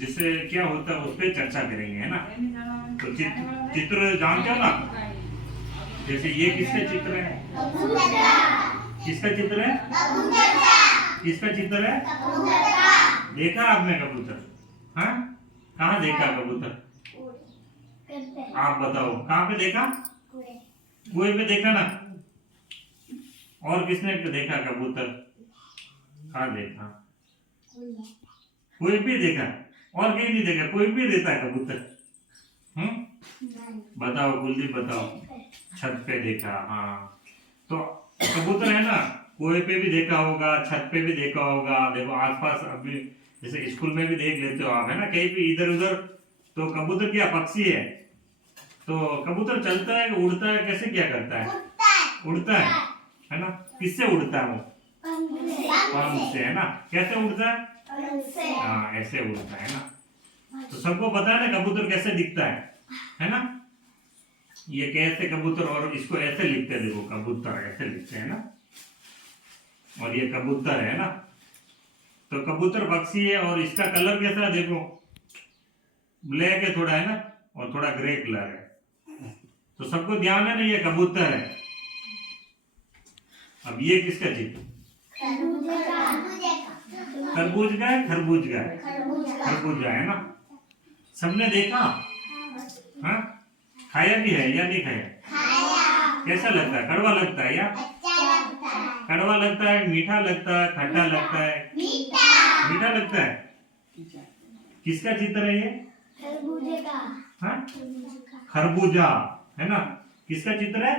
जिससे क्या होता है उस पर चर्चा करेंगे, है ना। तो चित्र जानते हो ना, जैसे ये किसका चित्र है, किसका चित्र है, किसका चित्र है, देखा आपने कबूतर, हाँ कहाँ देखा कबूतर, आप बताओ कहाँ पे देखा, कुएं पे देखा ना। और किसने देखा कबूतर, कहाँ देखा, कोई भी देखा, और कहीं नहीं देखा, कोई भी देता है कबूतर, बताओ कुलदीप बताओ। छत पे देखा, हाँ तो कबूतर है ना, कुएं पे भी देखा होगा, छत पे भी देखा होगा, देखो आसपास अभी जैसे स्कूल में भी देख लेते हो आप, है ना, कहीं भी इधर उधर। तो कबूतर क्या पक्षी है, तो कबूतर चलता है उड़ता है, कैसे क्या करता है, उड़ता है ना, किससे उड़ता है वो, पंख से, है ना, कैसे उड़ता है, हाँ ऐसे उड़ता है ना। तो सबको पता है ना कबूतर कैसे दिखता है ना। ये कैसे कबूतर, और इसको ऐसे लिखते हैं, देखो कबूतर ऐसे लिखते हैं ना, और ये कबूतर है ना। तो कबूतर पक्षी है, और इसका कलर कैसा है देखो, ब्लैक है थोड़ा, है ना, और थोड़ा ग्रे कलर है। तो सबको ध्यान है ना, ये कबूतर है। अब ये किसका चित्र, खरबूज का है, खरबूज का है, खरबूजा है ना। सबने देखा, हाँ खाया भी है या नहीं खाया, कैसा लगता है, कड़वा लगता है या कड़वा लगता है, मीठा लगता है, खट्टा लगता है, मीठा लगता है। किसका चित्र है ये, हाँ खरबूजा, है ना, किसका चित्र है,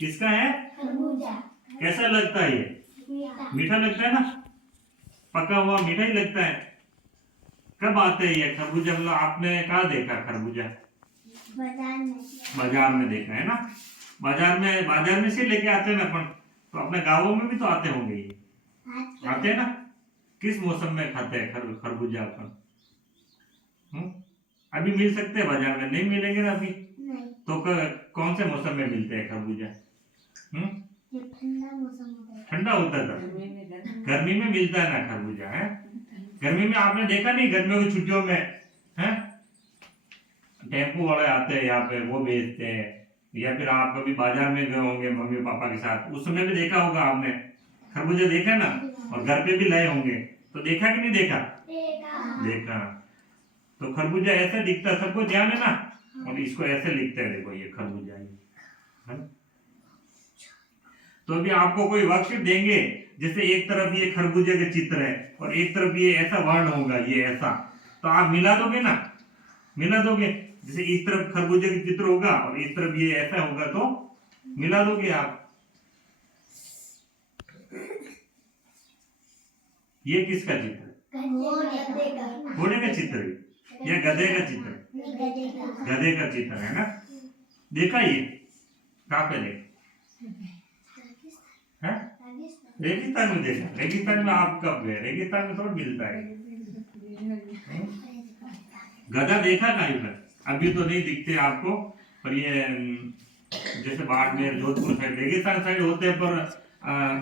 किसका है, कैसा लगता है ये, मीठा लगता है ना, पका हुआ मीठा ही लगता है। कब आते हैं ये खरबूजा, मतलब आपने कहाँ देखा खरबूजा, बाजार में देखा है ना, बाजार में से लेके आते हैं ना अपन, तो अपने गांवों में भी तो आते होंगे ये, आते हैं ना। किस मौसम में खाते हैं खरबूजा अपन, अभी मिल सकते हैं बाजार में, नहीं मिलेंगे ना अभी, तो कौन से मौसम में मिलते हैं खरबूजा, ठंडा होता था, गर्मी में मिलता है ना खरबूजा, है गर्मी में आपने देखा नहीं, गर्मियों की छुट्टियों में है टेम्पो वाले आते हैं यहाँ पे, वो बेचते हैं, या फिर आप कभी बाजार में गए होंगे मम्मी पापा के साथ, उस समय भी देखा होगा आपने खरबूजा, देखा ना, और घर पे भी लाए होंगे, तो देखा कि नहीं देखा, देखा। तो खरबूजा ऐसा दिखता है, सबको ध्यान है ना, और इसको ऐसे लिखते हैं, देखो ये खरबूजा है। तो अभी आपको कोई वर्कशीट देंगे, जैसे एक तरफ ये खरबूजे के चित्र है और एक तरफ ये ऐसा वर्ण होगा, ये ऐसा, तो आप मिला दोगे ना, मिला दोगे, जैसे इस तरफ खरबूजे का चित्र होगा और इस तरफ ये ऐसा होगा, तो मिला दोगे आप। ये किसका चित्र, घोड़े का चित्र या गधे का चित्र, गधे का चित्र है ना, देखा ये कहाँ पे देखा, रेगिस्तान में देखा, रेगिस्तान में आप कब गए, रेगिस्तान में थोड़ा मिलता है। गधा देखा कहीं पर, अभी तो नहीं दिखते आपको, पर ये जैसे बाड़मेर जोधपुर साइड रेगिस्तान साइड होते हैं, पर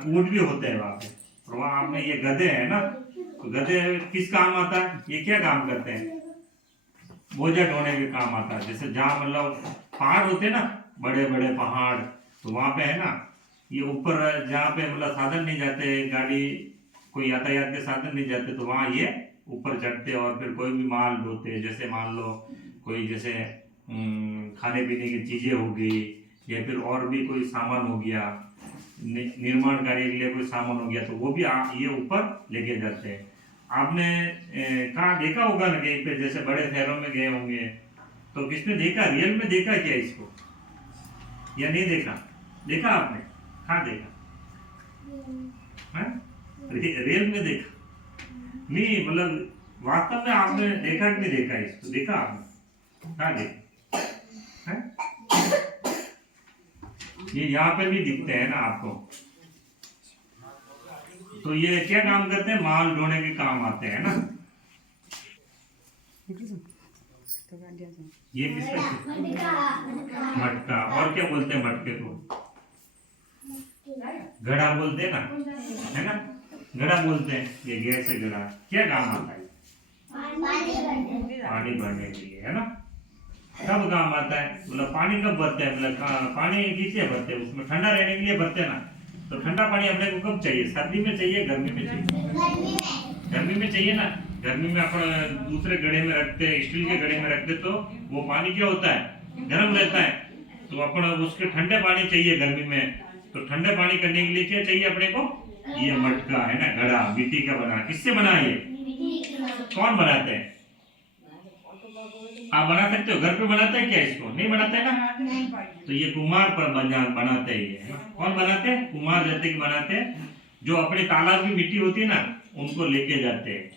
ऊंट भी होते हैं वहाँ पे, और वहाँ आपने ये गधे है ना, तो गधे किस काम आता है, ये क्या काम करते हैं, बोझा ढोने के काम आता है। जैसे जहाँ मतलब पहाड़ होते हैं ना, बड़े बड़े पहाड़, तो वहाँ पे है ना, ये ऊपर जहाँ पे मतलब साधन नहीं जाते, गाड़ी कोई यातायात के साधन नहीं जाते, तो वहाँ ये ऊपर चढ़ते और फिर कोई भी माल ढोते, जैसे मान लो कोई जैसे खाने पीने की चीज़ें हो गई, या फिर और भी कोई सामान हो गया, निर्माण कार्य के लिए कोई सामान हो गया, तो वो भी ये ऊपर लेके जाते हैं। आपने कहाँ देखा होगा ना कहीं पे, जैसे बड़े शहरों में गए होंगे, तो किसने देखा, रियल में देखा क्या इसको, या नहीं देखा, देखा आपने कहाँ देखा, रियल में देखा नहीं, मतलब वास्तव में आपने देखा कि नहीं देखा इसको, देखा आपने कहाँ देखा, ये यहाँ पे भी दिखते हैं ना आपको। तो ये क्या काम करते हैं, माल ढोने के काम आते हैं ना। ये किसका, मटका, और क्या बोलते हैं मटके को, घड़ा बोलते हैं ना, है ना, घड़ा बोलते हैं, ये गैस से घड़ा, क्या काम आता है, पानी भरने के लिए, है ना। कब काम आता है, मतलब पानी कब भरते हैं, मतलब पानी किसलिए भरते हैं, उसमें ठंडा रहने के लिए भरते हैं ना। तो ठंडा पानी अपने को कब चाहिए, सर्दी में चाहिए, गर्मी में चाहिए, गर्मी में चाहिए ना। गर्मी में अपन दूसरे घड़े में रखते हैं, स्टील के घड़े में रखते, तो वो पानी क्या होता है, गर्म रहता है। तो अपन उसके ठंडे पानी चाहिए गर्मी में। तो ठंडे पानी करने के लिए क्या चाहिए अपने को, ये मटका है ना, घड़ा मिट्टी का बना। किससे बना, ये कौन बनाते हैं, आप बना सकते हो, घर पे बनाते हैं क्या, इसको नहीं बनाते है ना। तो ये कुम्हार पर बनाते हैं, ये कौन बनाते हैं, कुम्हार जाते कि बनाते हैं। जो अपने तालाब की मिट्टी होती है ना, उनको लेके जाते हैं,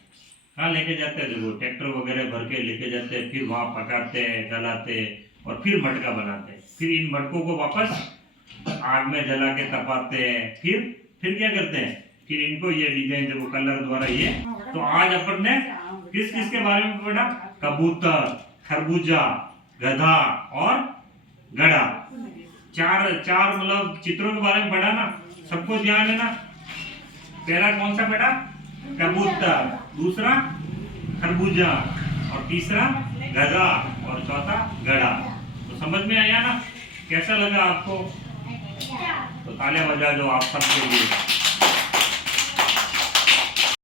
कहाँ लेके जाते हैं, देखो ट्रैक्टर वगैरह भर के लेके जाते हैं, फिर वहां पकाते हैं, जलाते हैं, और फिर मटका बनाते हैं। फिर इन मटकों को वापस आग में जला के तपाते हैं, फिर क्या करते हैं, फिर इनको ये डिजाइन देखो कलर द्वारा ये। तो आज अपन ने किस किस के बारे में पढ़ा, कबूतर, खरबूजा, गधा और घड़ा, चार मतलब चित्रों के बारे में पढ़ा ना। सबको ध्यान है ना। पहला कौन सा बेटा, कबूतर, दूसरा खरबूजा, और तीसरा गधा, और चौथा घड़ा। तो समझ में आया ना, कैसा लगा आपको। तो तालियां बजा दो आप सबके लिए।